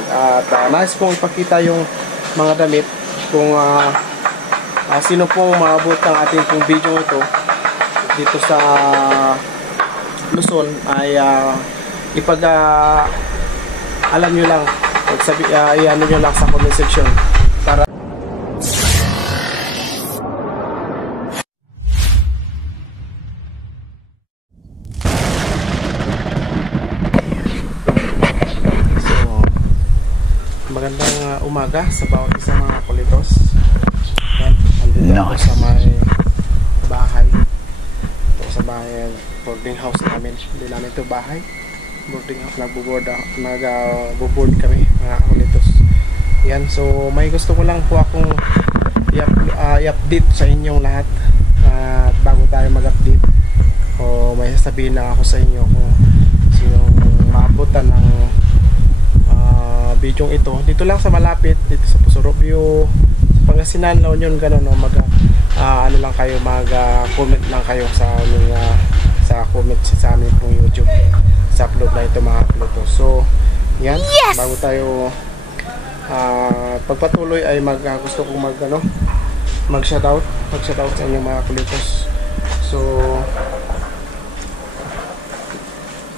mamamag. At nais kong ipakita yung mga damit kung sino pong maabot ng ating pong video ito dito sa Luzon ay alam nyo lang, i-ano nyo lang sa comment section para magandang umaga sa bawat isa mga kulitos. Yan, andito ako sa may bahay. Ito sa bahay, boarding house namin. Hindi namin ito bahay. Boarding house, nagbo-board kami mga kulitos. Yan, so may gusto ko lang po akong i-update sa inyong lahat. At bago tayo mag-update, o may sasabihin lang ako sa inyo kung sinong maabutan ng video ito dito lang sa malapit dito sa Pusurubio, sa Pangasinan, La Union, gano'n, no? Ano lang kayo, comment lang kayo sa aming sa comment sa amin pong YouTube sa upload na ito mga upload. So yan, yes! Bago tayo pagpatuloy ay gusto kong mag shoutout sa inyong mga kulitos. So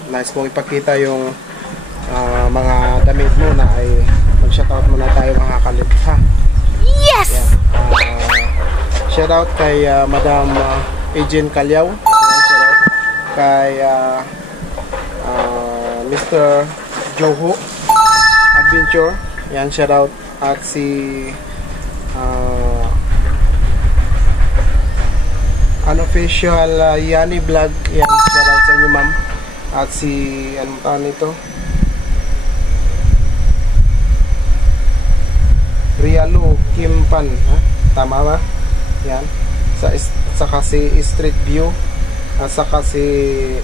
nice kong ipakita yung mga damit muna ay mag-shoutout muna tayo mga kalit, ha? Yes! Yeah. Shoutout kay Madam Eugene Calyaw. Shoutout kay Mr. Joho Adventure. Yan, shoutout. At si Unofficial Yani Vlog. Yan, shoutout sa inyo ma'am. At si anong tawag nito? Rialo Kimpan, ha? Tama ba? Yan. Saka si Street View, at saka si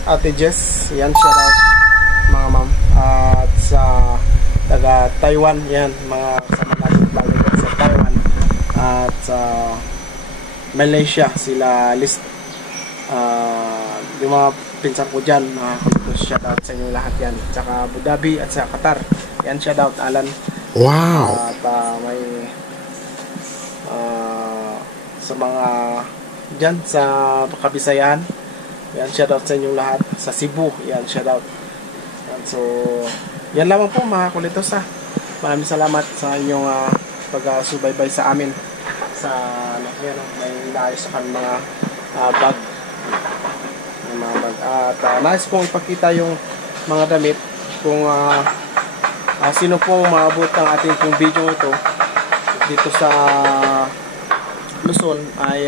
Ate Jess. Yan, shout out mga ma'am. At sa taga Taiwan, yan, mga kasama natin talaga sa Taiwan. At sa Malaysia, sila list yung mga pinsan ko dyan, mga kulitos, shout out sa inyo lahat yan. Saka Abu Dhabi at sa Qatar. Yan, shout out Alan. Wow! At may sa mga dyan sa Kabisayan, yan, shoutout sa inyong lahat. Sa Cebu, yan, shoutout. Yan, so yan lamang po mga kulitos, ha. Maraming salamat sa inyong pag-subaybay sa amin sa yan, may naayos sa kanyang mga bag, at nais kong ipakita yung mga damit kung sino po maabot ng ating pong video ito dito sa Luzon ay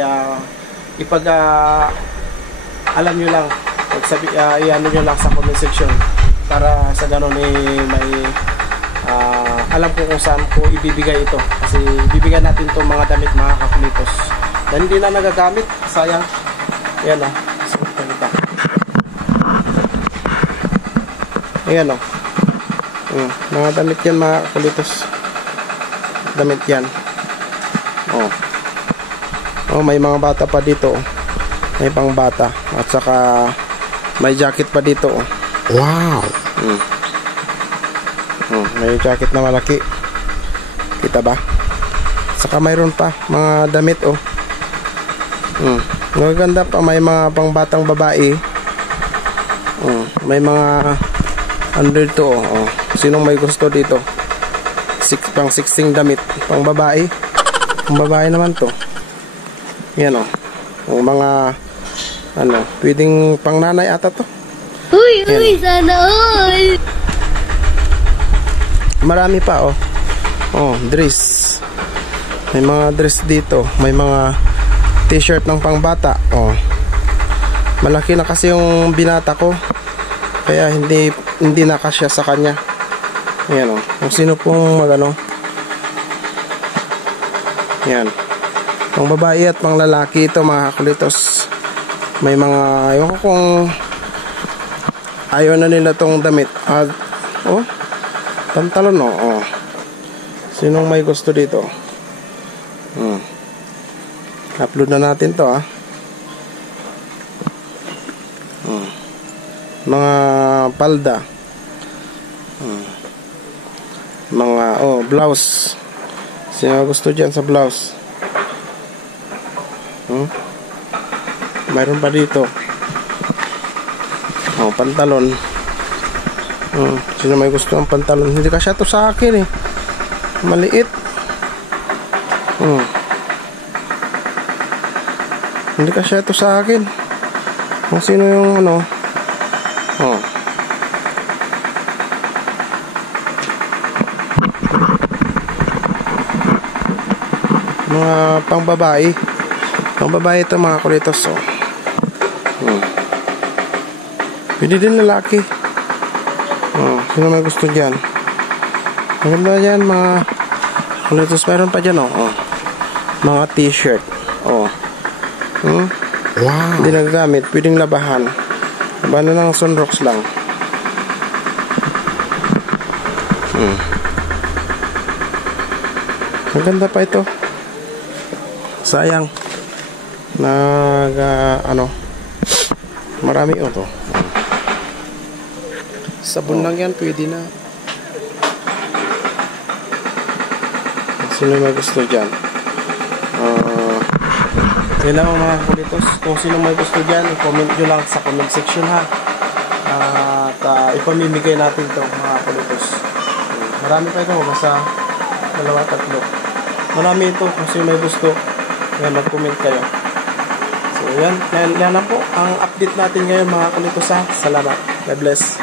alam nyo lang, i-ano nyo lang sa comment section para sa ganun may alam ko kung saan ko ibibigay ito, kasi ibibigay natin itong mga damit mga kakulitos dahil hindi na nagagamit, sayang. Yan, o, so ganito, ayan, o. Mga damit yan mga kulitos, damit yan. May mga bata pa dito, may pang bata, at saka may jacket pa dito. Wow. May jacket na malaki, kita ba? Saka mayroon pa mga damit, magaganda pa, may mga pang batang babae, may mga under to, sinong may gusto dito, pang 16 damit, pang babae naman to. Yan, mga pwedeng pang nanay ata to. Uy, sana all. Marami pa, dress, may mga dress dito, may mga t-shirt ng pang bata. Malaki na kasi yung binata ko, kaya hindi na kasya sa kanya. Ayan, kung sino pong yan, pang babae at pang lalaki ito mga kulitos. May mga, ayaw ko kung ayaw na nila tong damit. Pantalon, sinong may gusto dito? Upload na natin to, mga palda. Mga, blouse. Sino gusto dyan sa blouse? Mayroon pa dito. Pantalon. Sino may gusto ng pantalon? Hindi kasya to sa akin eh. Maliit. Hindi kasya to sa akin. Kung sino yung ano. Mga pangbabae. Pangbabae ito mga kulitos. Pwede din lalaki. Sino may gusto dyan? Maganda dyan mga kulitos. Meron pa dyan mga t-shirt. Wow. Hindi nagagamit. Pwedeng labahan. Labahan na lang sunrocks lang. Maganda pa ito. Sayang. Marami to. Sabon lang yan. Pwede na. Sino may gusto dyan? Yan lang mga kulitos. Kung sino may gusto dyan, i-comment nyo lang sa comment section ha. At ipamimigay natin ito mga kulitos. Marami pa ito. Basta 2-3. Marami ito. Kung sino may gusto, mag-comment kayo. So yan na po ang update natin ngayon mga kulitos ha. Salamat. God bless.